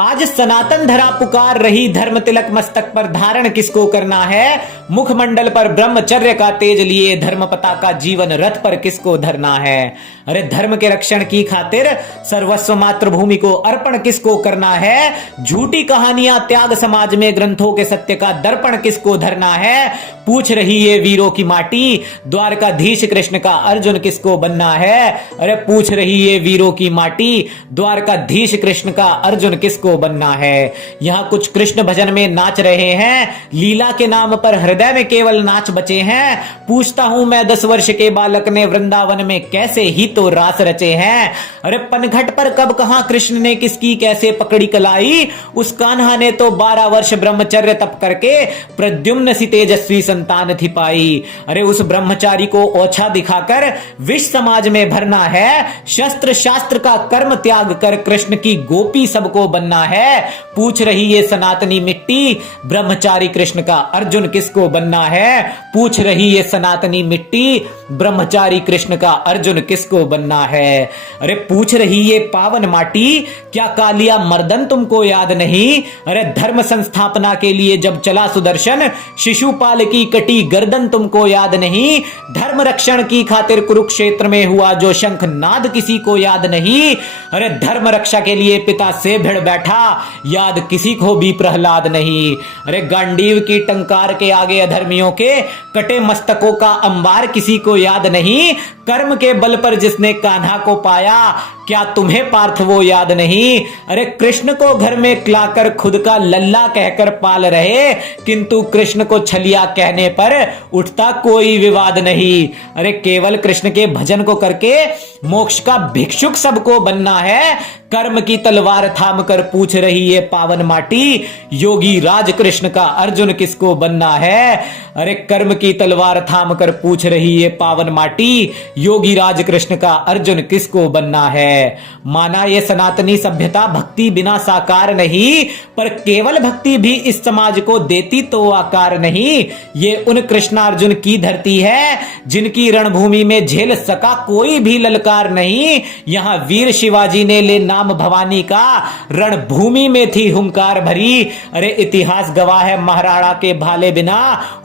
आज सनातन धरा पुकार रही, धर्म तिलक मस्तक पर धारण किसको करना है। मुखमंडल पर ब्रह्मचर्य का तेज लिए, धर्म पताका जीवन रथ पर किसको धरना है। अरे धर्म के रक्षण की खातिर सर्वस्व मातृभूमि को अर्पण किसको करना है। झूठी कहानियां त्याग समाज में, ग्रंथों के सत्य का दर्पण किसको धरना है। पूछ रही ये वीरों की माटी, द्वारकाधीश कृष्ण का अर्जुन किसको बनना है। अरे पूछ रही ये वीरों की माटी, द्वारकाधीश कृष्ण का अर्जुन किसको बनना है। यहां कुछ कृष्ण भजन में नाच रहे हैं, लीला के नाम पर हृदय में केवल नाच बचे हैं। पूछता हूं मैं 10 वर्ष के बालक ने वृंदावन में कैसे ही तो रास रचे हैं। अरे पनघट पर कब कहां कृष्ण ने किसकी कैसे पकड़ी कलाई। उस कान्हा ने तो 12 वर्ष ब्रह्मचर्य तप करके प्रद्युम्न सी तेजस्वी संतान थी पाई। अरे उस ब्रह्मचारी को ओछा दिखाकर विष समाज में भरना है। शस्त्र शास्त्र का कर्म त्याग कर कृष्ण की गोपी सबको बनना है। पूछ रही ये सनातनी मिट्टी, ब्रह्मचारी कृष्ण का अर्जुन किसको बनना है। पूछ रही ये सनातनी मिट्टी, ब्रह्मचारी कृष्ण का अर्जुन किसको बनना है। अरे पूछ रही ये पावन माटी, क्या कालिया मर्दन तुमको याद नहीं। अरे धर्म संस्थापना के लिए जब चला सुदर्शन, शिशुपाल की कटी गर्दन तुमको याद नहीं। धर्म रक्षण की खातिर कुरुक्षेत्र में हुआ जो शंख नाद किसी को याद नहीं। अरे धर्म रक्षा के लिए पिता से भिड़ बैठा, याद किसी को भी प्रहलाद नहीं। अरे गांडीव की टंकार के आगे अधर्मियों के कटे मस्तकों का अंबार किसी को याद नहीं। कर्म के बल पर जिसने कान्हा को पाया, क्या तुम्हें पार्थ वो याद नहीं। अरे कृष्ण को घर में लाकर खुद का लल्ला कहकर पाल रहे, किंतु कृष्ण को छलिया कहने पर उठता कोई विवाद नहीं। अरे केवल कृष्ण के भजन को करके मोक्ष का भिक्षुक सबको बनना है। कर्म की तलवार थाम कर पूछ रही है पावन माटी, योगी राज कृष्ण का अर्जुन किसको बनना है। अरे कर्म की तलवार थाम कर पूछ रही है पावन माटी, योगी राज कृष्ण का अर्जुन किसको बनना है। माना ये सनातनी सभ्यता भक्ति बिना साकार नहीं, पर केवल भक्ति भी इस समाज को देती तो आकार नहीं। ये उन कृष्णार्जुन की धरती है जिनकी रणभूमि में झेल सका कोई भी ललकार नहीं। यहां वीर शिवाजी ने ले नाम भवानी का, रणभूमि में थी हुंकार भरी। अरे इतिहास गवाह है महाराणा के भाले बिना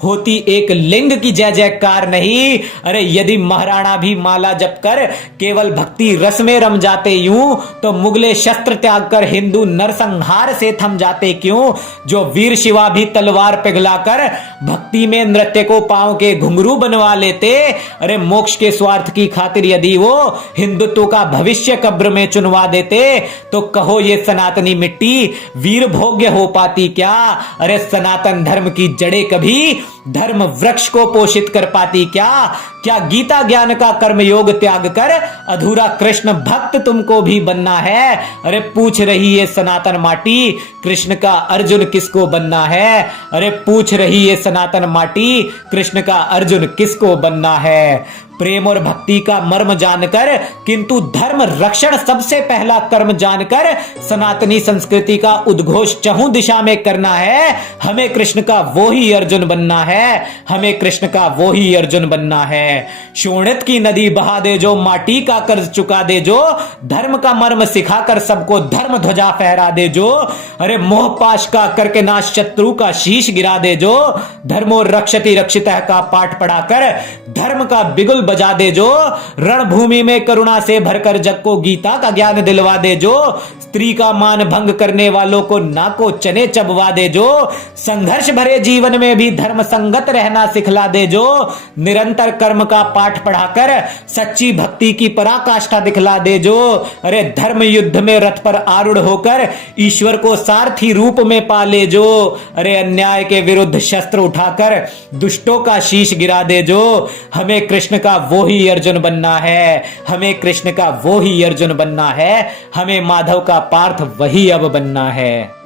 होती एक लिंग की जय जयकार नहीं। अरे यदि महाराणा भी माला जप कर केवल भक्ति रस में रम जाते यूं, तो मुगले शस्त्र त्याग कर हिंदू नरसंहार से थम जाते क्यों। जो वीर शिवा भी तलवार पिघलाकर भक्ति में नृत्य को पांव के घुंघरू बनवा लेते। अरे मोक्ष के स्वार्थ की खातिर यदि वो हिंदुत्व का भविष्य कब्र में चुनवा देते, तो कहो ये सनातनी मिट्टी वीर भोग्य हो पाती क्या। अरे सनातन धर्म की जड़ें कभी धर्म वृक्ष को पोषित कर पाती क्या। क्या गीता ज्ञान का कर्म योग त्याग कर अधूरा कृष्ण भक्त तुमको भी बनना है। अरे पूछ रही है सनातन माटी, कृष्ण का अर्जुन किसको बनना है। अरे पूछ रही है सनातन माटी, कृष्ण का अर्जुन किसको बनना है। प्रेम और भक्ति का मर्म जानकर, किंतु धर्म रक्षण सबसे पहला कर्म जानकर सनातनी संस्कृति का उद्घोष चहुं दिशा में करना है। हमें कृष्ण का वो ही अर्जुन बनना है। हमें कृष्ण का वो ही अर्जुन बनना है। शोणित की नदी बहा दे जो, माटी का कर्ज चुका दे जो, धर्म का मर्म सिखाकर सबको धर्म ध्वजा फहरा दे जो। अरे मोह पाश का करके नाश शत्रु का शीश गिरा दे जो, धर्मो रक्षति रक्षितः का पाठ पढ़ाकर धर्म का बिगुल बजा दे जो। रणभूमि में करुणा से भरकर जग को गीता का ज्ञान दिलवा दे जो। स्त्री का मान भंग करने वालों को नाको चने चबवा दे जो। संघर्ष भरे जीवन में भी धर्म संगत रहना सिखला दे जो। निरंतर कर्म का पाठ पढ़ाकर सच्ची भक्ति की पराकाष्ठा दिखला दे जो। अरे धर्म युद्ध में रथ पर आरूढ़ होकर ईश्वर को सारथी रूप में पाले जो। अरे अन्याय के विरुद्ध शस्त्र उठाकर दुष्टों का शीश गिरा दे जो। हमें कृष्ण का वो ही अर्जुन बनना है। हमें कृष्ण का वो ही अर्जुन बनना है। हमें माधव का पार्थ वही अब बनना है।